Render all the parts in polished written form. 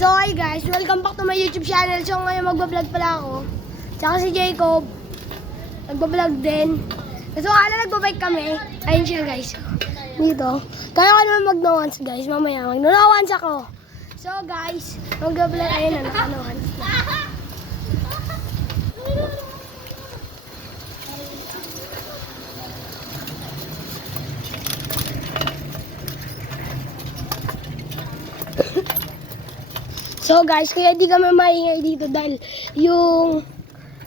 So hi guys, welcome back to my YouTube channel. So ngayon magbablog pala ako. Tsaka si Jacob, nagbablog din. So kala nagbabike kami. Ayun siya guys. Dito. Kaya ko naman mag-no-once guys. Mamaya mag-no-once ako. So guys, magbablog. Ayun na, naka-no-once na. So guys, kaya di kami maingay dito dahil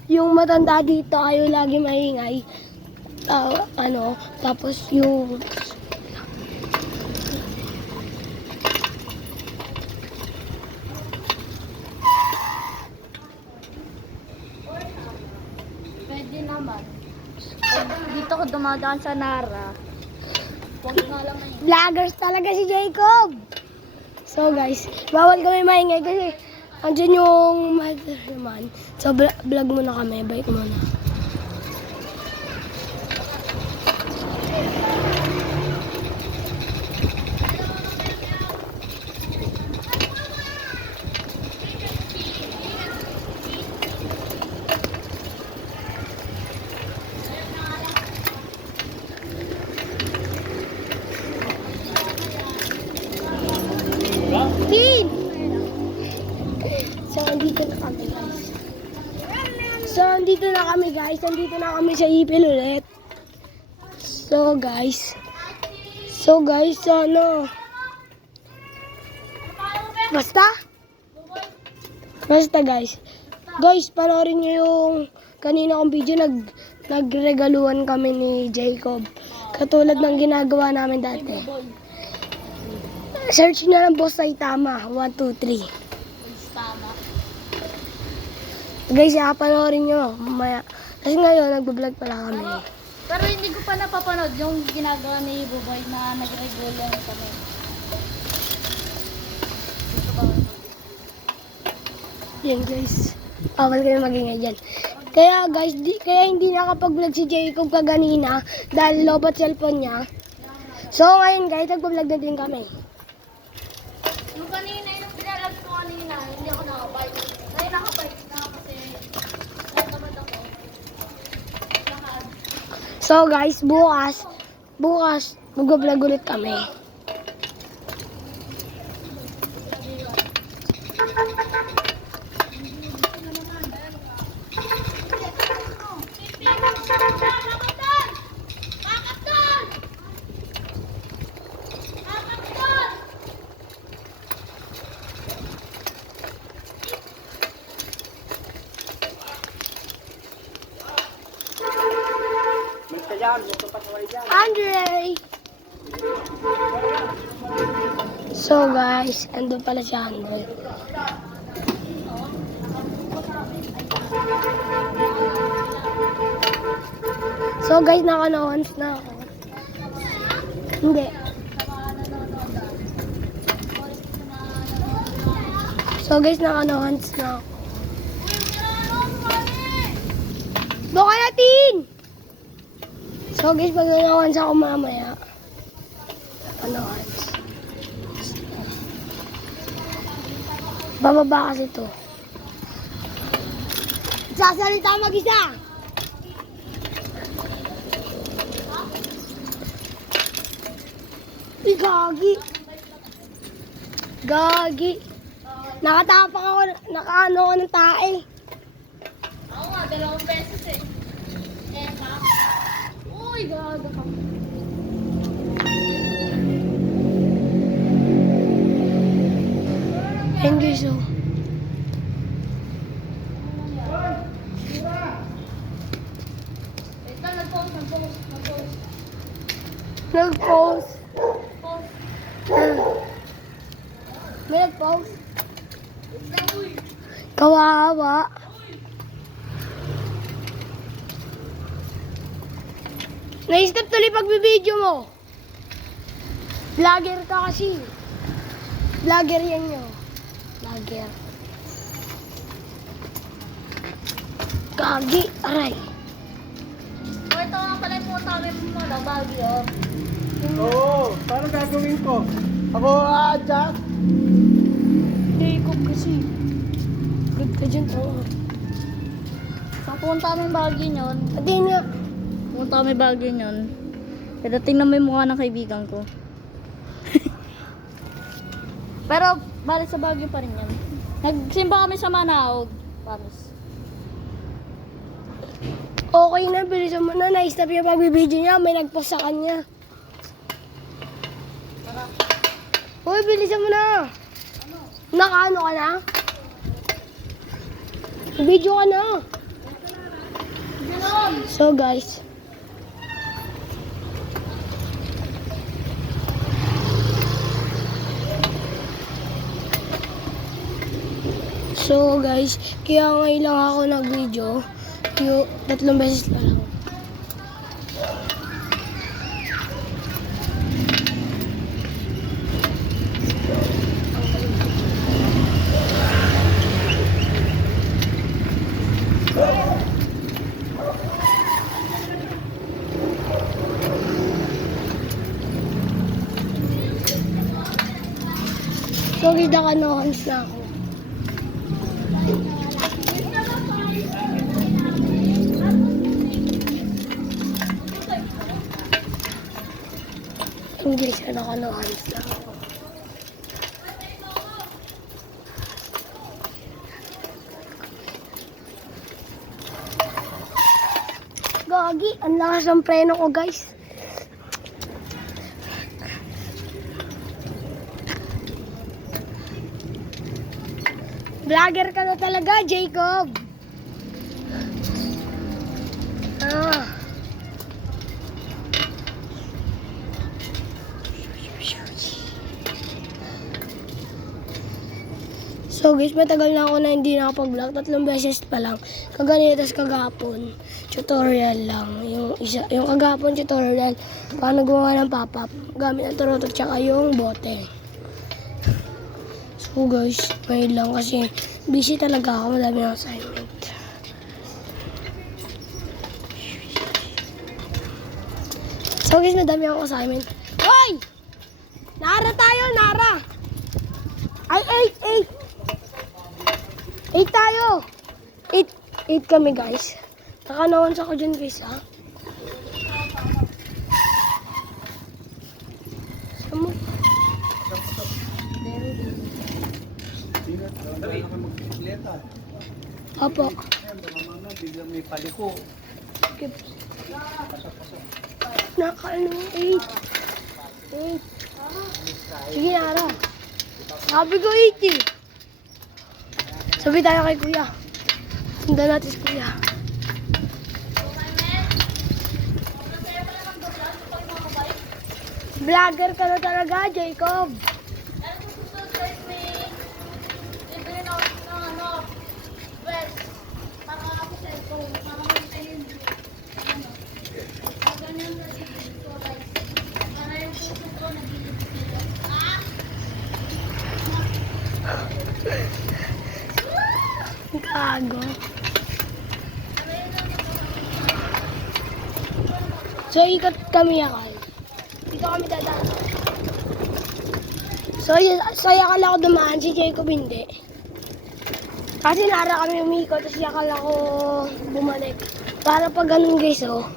yung matanda dito ayaw lagi maingay. Tapos yung Pwede naman. Dito ko dumadaan sa Nara. Huwag nga lang ngayon. vloggers talaga si Jacob. So guys, bawal kami maingay kasi andyan yung mother naman. So vlog muna kami, bike muna. Tin! So, andito na kami guys. Andito na kami sa Ipil ulit. So guys, Basta guys. Guys, panoorin nyo yung kanina kong video, nagregaluhan kami ni Jacob. Katulad ng ginagawa namin dati. Search nyo lang Boss Saitama. 1, 2, 3. Tama. Guys, panoorin nyo mamaya. Kasi ngayon, nagbablog pala kami. Pero hindi ko pa napapanood yung ginagawa ni Buboy na nag-regular kami. Dito ba? Yan guys. Bawal kayo magingay dyan. Kaya guys, kaya hindi nakapag-vlog si Jacob kaganina dahil lobat cellphone niya. So ngayon guys, nagbablog na din kami. Yung kanina, yung pinalag ko kanina, hindi ako nakabike. Ngayon nakabike na kasi natamad ako. Lakad. So guys, bukas magbablog ulit kami. Andre! So guys, andun pala si Andre. So guys, naka-no-once na ako. Hindi. So guys, naka-no-once na ako. Buka natin! So guys, pag no-once ako mamaya. No-once. Bababa kasi to. Sasalita mag-isa! Gagi. Nakatapak ako, nakaano ako ng tae. Ako nga, 2 beses eh. Eka. Uy, gaga ka. Ayun guys, oh. Eka, nag-post. Nag-post. Post. May nag-post. Uy. Kawawa. Na-stop tuloy pagbibideo mo. Vlogger ka kasi. Vlogger yan nyo. Vlogger. Gagi. Aray. O, ito nga pala yung punta kami mo na Baguio. Oo, paano gagawin ko? Ako, adjust? Jacob Kasi, good ka dyan, oo. Saan pumunta kami Baguio nyon? Pati nga, Pumunta kami Baguio nyon. Kaya tingnan mo yung mukha ng kaibigan ko. Pero, balik sa Baguio pa rin yan. Nagsimba kami sa Manaog. Promise. okay na, bilisan mo na. Na-stop yung pagbibideo niya, may nagpost sa kanya. Uy, bilisan mo na. Nakaano ka na? Video ka na. So guys, kaya ngayon lang ako nag-video. Yung 3 beses na lang. So, kita ka na ako. English, ano ka na ako. Gagi, ang lakas ng preno ko, guys. Vlogger ka na talaga, Jacob. Ah. So guys, matagal na ako na hindi nakapag-vlog. 3 beses pa lang. Kaganito, tas kagapon. Tutorial lang. Yung kagapon tutorial, paano gumawa ng pop-up. Gamit ang turutot tsaka yung bote. So guys, ngayon lang kasi busy talaga ako. Madami ng assignment. So guys, madami akong assignment. Hoy! Nara tayo, Nara! Ay, 8 tayo! 8 kami guys. Nakanawan sa ko dyan guys ha. Samo. Opo. Biglang may paliko. Nakaano 8. Sige Nara. Sabi ko 8 eh. Sabi tayo kay kuya. Sundan natin si kuya. Vlogger ka na talaga, Jacob. Gago. So, ikot kami akal. Dito kami dadaan. So, yakal ako dumaan, si Jacob hindi. Kasi Nara kami umikot, tapos yakal ako bumalik. Para pag ganun guys, oh.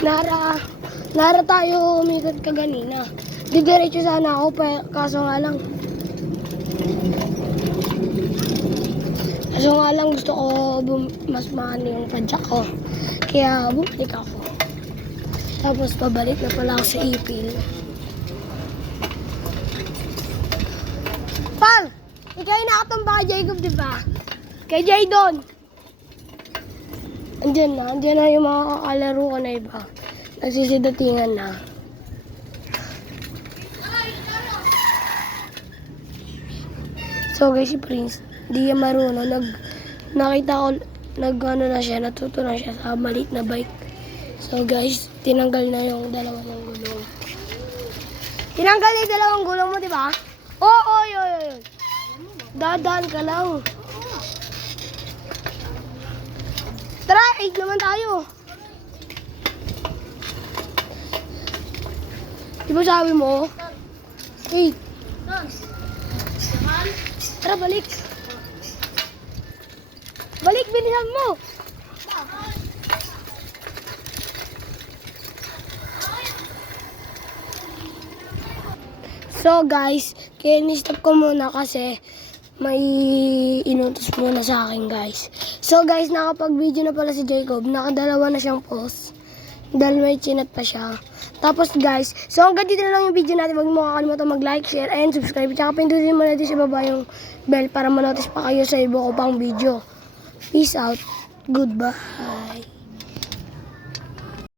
Nara tayo umikot kaganina. Didiretso sana ako, kaso nga lang. Kaso nga lang gusto ko mas maano yung padyak ko. Kaya bumalik ako. Tapos pabalik na pala ako sa ipil. Pal! Ikaw yung nakatumba kay Jacob, di ba? Kay Jaydon. Andiyan na yung mga kakalaro ko na iba. Nagsisidatingan na. So guys, si Prince, di yan marunong. Nakita ko, natuto na siya sa maliit na bike. So guys, tinanggal na yung dalawang gulong. Tinanggal na yung dalawang gulong mo, di ba? Oo, yun. Dadaan ka lang. Tara, 8 naman tayo. Di ba sabi mo? 8. Tara, balik. Balik, bilisan mo. So guys, kaya ni-stop ko muna kasi may inutos muna sa akin guys. So guys, nakapag-video na pala si Jacob. Nakadalawa na siyang post. Dahil may chinat pa siya. Tapos guys, so hanggang dito na lang yung video natin. Huwag mo kakalimutan mag-like, share, and subscribe. Tsaka pindutin mo natin sa baba yung bell para manotice pa kayo sa iba ko pang video. Peace out. Goodbye.